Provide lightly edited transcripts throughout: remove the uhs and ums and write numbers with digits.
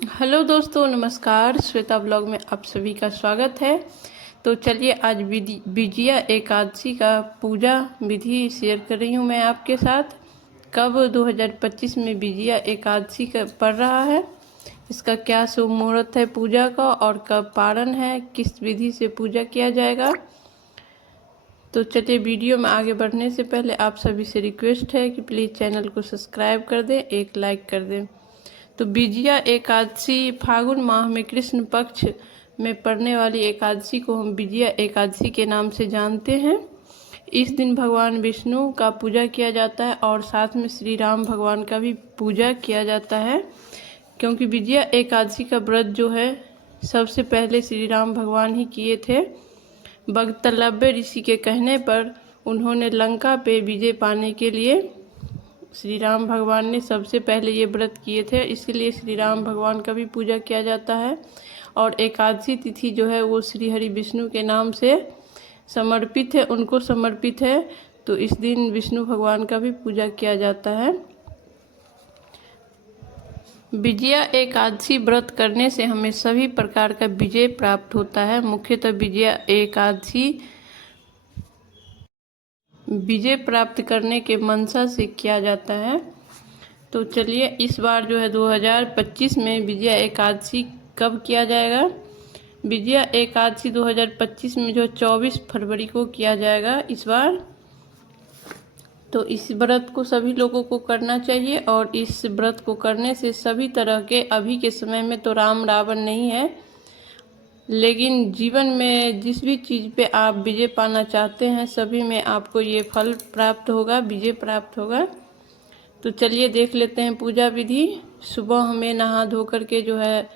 Hello दोस्तों, नमस्कार। Shweta blog में आप सभी का स्वागत है। तो चलिए आज विजया एकादशी का पूजा विधि शेयर कर रही हूँ मैं आपके साथ। कब 2025 में विजया एकादशी का पड़ रहा है, इसका क्या शुभ मुहूर्त है पूजा का, और कब पारण है, किस विधि से पूजा किया जाएगा। तो चलिए वीडियो में आगे बढ़ने से पहले आप सभी से रिक्वेस्ट है कि प्लीज़ चैनल को सब्सक्राइब कर दें, एक लाइक कर दें। तो विजया एकादशी फागुन माह में कृष्ण पक्ष में पड़ने वाली एकादशी को हम विजया एकादशी के नाम से जानते हैं। इस दिन भगवान विष्णु का पूजा किया जाता है और साथ में श्री राम भगवान का भी पूजा किया जाता है, क्योंकि विजया एकादशी का व्रत जो है सबसे पहले श्री राम भगवान ही किए थे। भगतलव्य ऋषि के कहने पर उन्होंने लंका पे विजय पाने के लिए श्री राम भगवान ने सबसे पहले ये व्रत किए थे, इसीलिए श्री राम भगवान का भी पूजा किया जाता है। और एकादशी तिथि जो है वो श्री हरि विष्णु के नाम से समर्पित है, उनको समर्पित है। तो इस दिन विष्णु भगवान का भी पूजा किया जाता है। विजया एकादशी व्रत करने से हमें सभी प्रकार का विजय प्राप्त होता है। मुख्यतः विजया एकादशी विजय प्राप्त करने के मंशा से किया जाता है। तो चलिए इस बार जो है 2025 में विजया एकादशी कब किया जाएगा। विजया एकादशी 2025 में जो 24 फरवरी को किया जाएगा इस बार। तो इस व्रत को सभी लोगों को करना चाहिए, और इस व्रत को करने से सभी तरह के, अभी के समय में तो राम रावण नहीं है, लेकिन जीवन में जिस भी चीज़ पे आप विजय पाना चाहते हैं सभी में आपको ये फल प्राप्त होगा, विजय प्राप्त होगा। तो चलिए देख लेते हैं पूजा विधि। सुबह हमें नहा धो करके जो है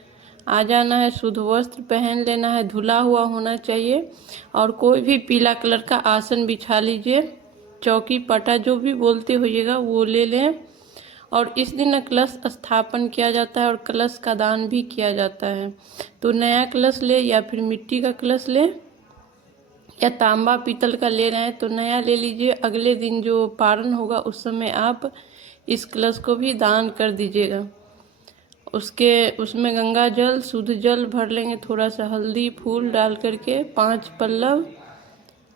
आ जाना है, शुद्ध वस्त्र पहन लेना है, धुला हुआ होना चाहिए, और कोई भी पीला कलर का आसन बिछा लीजिए, चौकी पटा जो भी बोलते होइएगा वो ले लें। और इस दिन कलश स्थापन किया जाता है और कलश का दान भी किया जाता है। तो नया कलश ले या फिर मिट्टी का कलश ले, या तांबा पीतल का ले रहे हैं तो नया ले लीजिए। अगले दिन जो पारण होगा उस समय आप इस कलश को भी दान कर दीजिएगा। उसमें गंगा जल, शुद्ध जल भर लेंगे, थोड़ा सा हल्दी फूल डाल करके 5 पल्लव,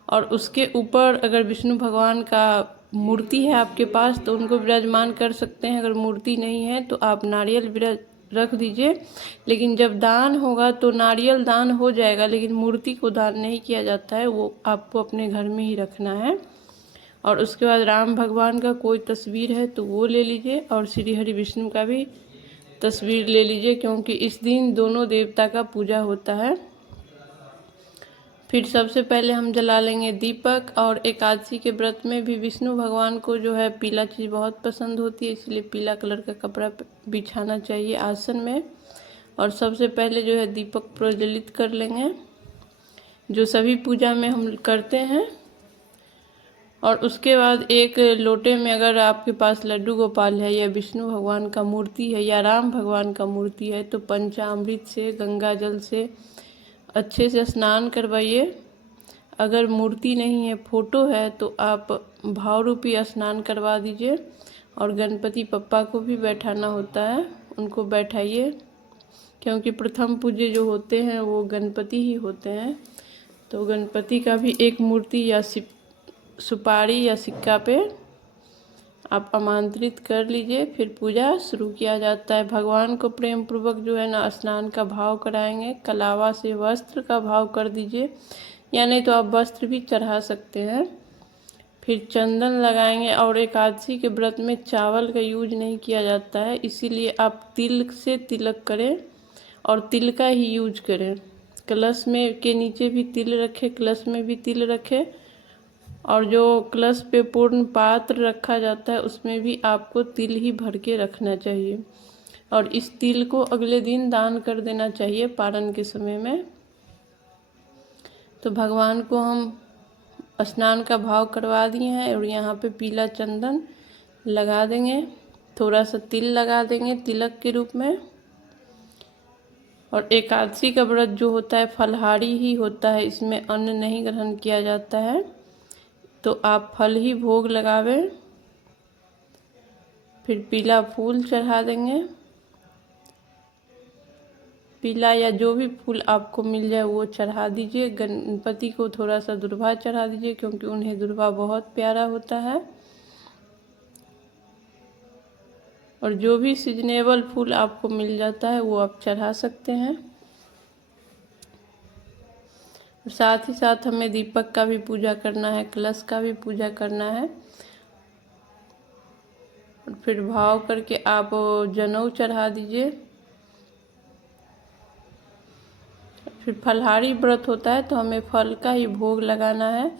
और उसके ऊपर अगर विष्णु भगवान का मूर्ति है आपके पास तो उनको विराजमान कर सकते हैं। अगर मूर्ति नहीं है तो आप नारियल रख दीजिए। लेकिन जब दान होगा तो नारियल दान हो जाएगा, लेकिन मूर्ति को दान नहीं किया जाता है, वो आपको अपने घर में ही रखना है। और उसके बाद राम भगवान का कोई तस्वीर है तो वो ले लीजिए, और श्री हरि विष्णु का भी तस्वीर ले लीजिए, क्योंकि इस दिन दोनों देवता का पूजा होता है। फिर सबसे पहले हम जला लेंगे दीपक। और एकादशी के व्रत में भी विष्णु भगवान को जो है पीला चीज़ बहुत पसंद होती है, इसलिए पीला कलर का कपड़ा बिछाना चाहिए आसन में। और सबसे पहले जो है दीपक प्रज्वलित कर लेंगे, जो सभी पूजा में हम करते हैं। और उसके बाद एक लोटे में अगर आपके पास लड्डू गोपाल है, या विष्णु भगवान का मूर्ति है, या राम भगवान का मूर्ति है, तो पंचामृत से, गंगा जल से अच्छे से स्नान करवाइए। अगर मूर्ति नहीं है, फोटो है, तो आप भाव रूपी स्नान करवा दीजिए। और गणपति पप्पा को भी बैठाना होता है, उनको बैठाइए, क्योंकि प्रथम पूज्य जो होते हैं वो गणपति ही होते हैं। तो गणपति का भी एक मूर्ति या सुपारी या सिक्का पे आप आमंत्रित कर लीजिए। फिर पूजा शुरू किया जाता है। भगवान को प्रेम पूर्वक जो है ना स्नान का भाव कराएंगे। कलावा से वस्त्र का भाव कर दीजिए, या नहीं तो आप वस्त्र भी चढ़ा सकते हैं। फिर चंदन लगाएंगे। और एकादशी के व्रत में चावल का यूज नहीं किया जाता है, इसीलिए आप तिल से तिलक करें और तिल का ही यूज करें। कलश में के नीचे भी तिल रखें, कलश में भी तिल रखें, और जो कलश पे पूर्ण पात्र रखा जाता है उसमें भी आपको तिल ही भर के रखना चाहिए। और इस तिल को अगले दिन दान कर देना चाहिए पारण के समय में। तो भगवान को हम स्नान का भाव करवा दिए हैं, और यहाँ पे पीला चंदन लगा देंगे, थोड़ा सा तिल लगा देंगे तिलक के रूप में। और एकादशी का व्रत जो होता है फलहारी ही होता है, इसमें अन्न नहीं ग्रहण किया जाता है, तो आप फल ही भोग लगावें। फिर पीला फूल चढ़ा देंगे। पीला या जो भी फूल आपको मिल जाए वो चढ़ा दीजिए। गणपति को थोड़ा सा दुर्वा चढ़ा दीजिए, क्योंकि उन्हें दुर्वा बहुत प्यारा होता है। और जो भी सीजनेबल फूल आपको मिल जाता है वो आप चढ़ा सकते हैं। और साथ ही साथ हमें दीपक का भी पूजा करना है, कलश का भी पूजा करना है। और फिर भाव करके आप जनेऊ चढ़ा दीजिए। फिर फलाहारी व्रत होता है तो हमें फल का ही भोग लगाना है।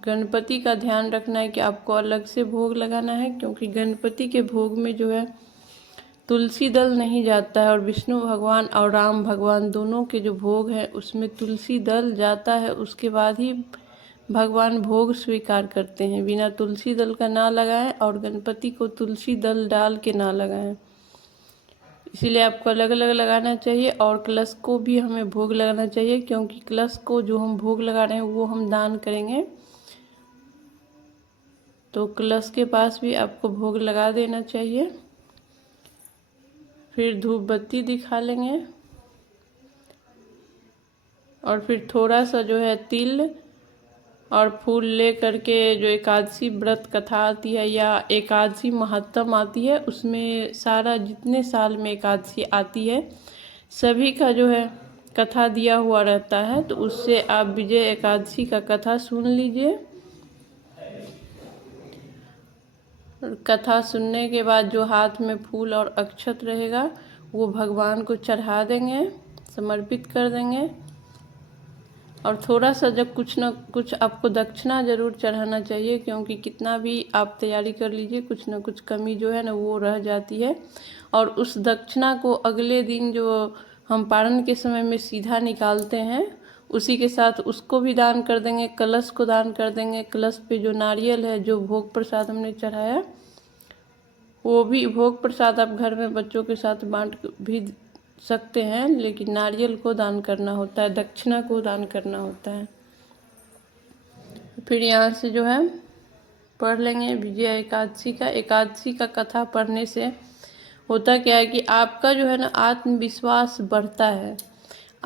गणपति का ध्यान रखना है कि आपको अलग से भोग लगाना है, क्योंकि गणपति के भोग में जो है तुलसी दल नहीं जाता है। और विष्णु भगवान और राम भगवान दोनों के जो भोग है उसमें तुलसी दल जाता है, उसके बाद ही भगवान भोग स्वीकार करते हैं। बिना तुलसी दल का ना लगाएं और गणपति को तुलसी दल डाल के ना लगाएं। इसीलिए आपको अलग अलग लगाना चाहिए। और कलश को भी हमें भोग लगाना चाहिए, क्योंकि कलश को जो हम भोग लगा रहे हैं वो हम दान करेंगे। तो कलश के पास भी आपको भोग लगा देना चाहिए। फिर धूप बत्ती दिखा लेंगे और फिर थोड़ा सा जो है तिल और फूल ले करके, जो एकादशी व्रत कथा आती है या एकादशी महात्म आती है, उसमें सारा जितने साल में एकादशी आती है सभी का जो है कथा दिया हुआ रहता है। तो उससे आप विजय एकादशी का कथा सुन लीजिए। कथा सुनने के बाद जो हाथ में फूल और अक्षत रहेगा वो भगवान को चढ़ा देंगे, समर्पित कर देंगे। और थोड़ा सा जब कुछ ना कुछ आपको दक्षिणा ज़रूर चढ़ाना चाहिए, क्योंकि कितना भी आप तैयारी कर लीजिए कुछ ना कुछ कमी जो है ना वो रह जाती है। और उस दक्षिणा को अगले दिन जो हम पारण के समय में सीधा निकालते हैं उसी के साथ उसको भी दान कर देंगे, कलश को दान कर देंगे। कलश पे जो नारियल है, जो भोग प्रसाद हमने चढ़ाया, वो भी भोग प्रसाद आप घर में बच्चों के साथ बांट भी सकते हैं, लेकिन नारियल को दान करना होता है, दक्षिणा को दान करना होता है। फिर यहाँ से जो है पढ़ लेंगे विजया एकादशी का। एकादशी का कथा पढ़ने से होता क्या है कि आपका जो है ना आत्मविश्वास बढ़ता है।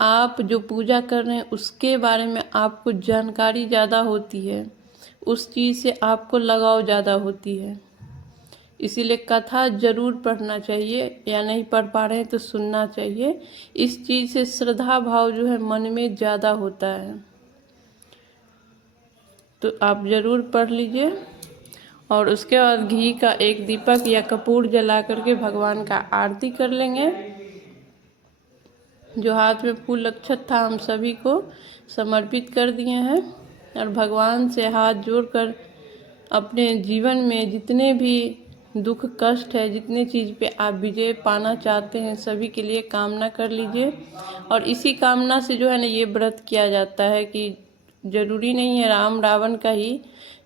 आप जो पूजा कर रहे हैं उसके बारे में आपको जानकारी ज़्यादा होती है, उस चीज़ से आपको लगाव ज़्यादा होती है। इसीलिए कथा ज़रूर पढ़ना चाहिए, या नहीं पढ़ पा रहे हैं तो सुनना चाहिए। इस चीज़ से श्रद्धा भाव जो है मन में ज़्यादा होता है। तो आप ज़रूर पढ़ लीजिए। और उसके बाद घी का एक दीपक या कपूर जला करके भगवान का आरती कर लेंगे। जो हाथ में फूल अक्षत था हम सभी को समर्पित कर दिए हैं। और भगवान से हाथ जोड़कर अपने जीवन में जितने भी दुख कष्ट है, जितने चीज़ पे आप विजय पाना चाहते हैं, सभी के लिए कामना कर लीजिए। और इसी कामना से जो है ना ये व्रत किया जाता है कि ज़रूरी नहीं है राम रावण का ही,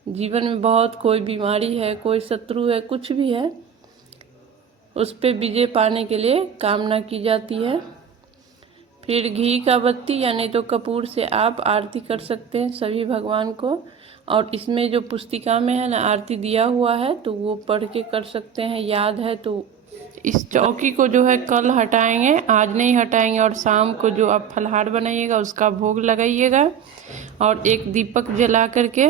जीवन में बहुत कोई बीमारी है, कोई शत्रु है, कुछ भी है, उस पे विजय पाने के लिए कामना की जाती है। फिर घी का बत्ती या नहीं तो कपूर से आप आरती कर सकते हैं सभी भगवान को। और इसमें जो पुस्तिका में है ना आरती दिया हुआ है तो वो पढ़ के कर सकते हैं, याद है तो। इस चौकी को जो है कल हटाएंगे, आज नहीं हटाएंगे। और शाम को जो आप फलाहार बनाइएगा उसका भोग लगाइएगा। और एक दीपक जला करके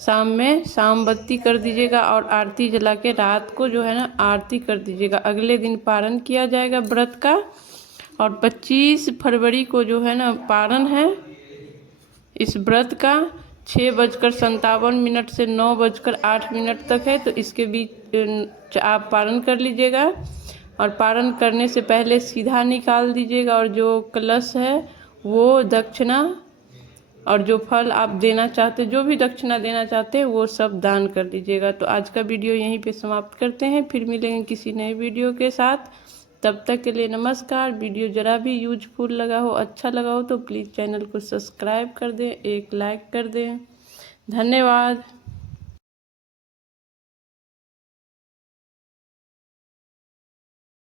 शाम में शाम बत्ती कर दीजिएगा। और आरती जला के रात को जो है ना आरती कर दीजिएगा। अगले दिन पारण किया जाएगा व्रत का। और 25 फरवरी को जो है ना पारण है इस व्रत का। 6:57 से 9:08 तक है, तो इसके बीच आप पारण कर लीजिएगा। और पारण करने से पहले सीधा निकाल दीजिएगा। और जो कलश है वो दक्षिणा और जो फल आप देना चाहते, जो भी दक्षिणा देना चाहते हैं वो सब दान कर दीजिएगा। तो आज का वीडियो यहीं पे समाप्त करते हैं, फिर मिलेंगे किसी नए वीडियो के साथ। तब तक के लिए नमस्कार। वीडियो ज़रा भी यूजफुल लगा हो, अच्छा लगा हो तो प्लीज़ चैनल को सब्सक्राइब कर दें, एक लाइक कर दें। धन्यवाद।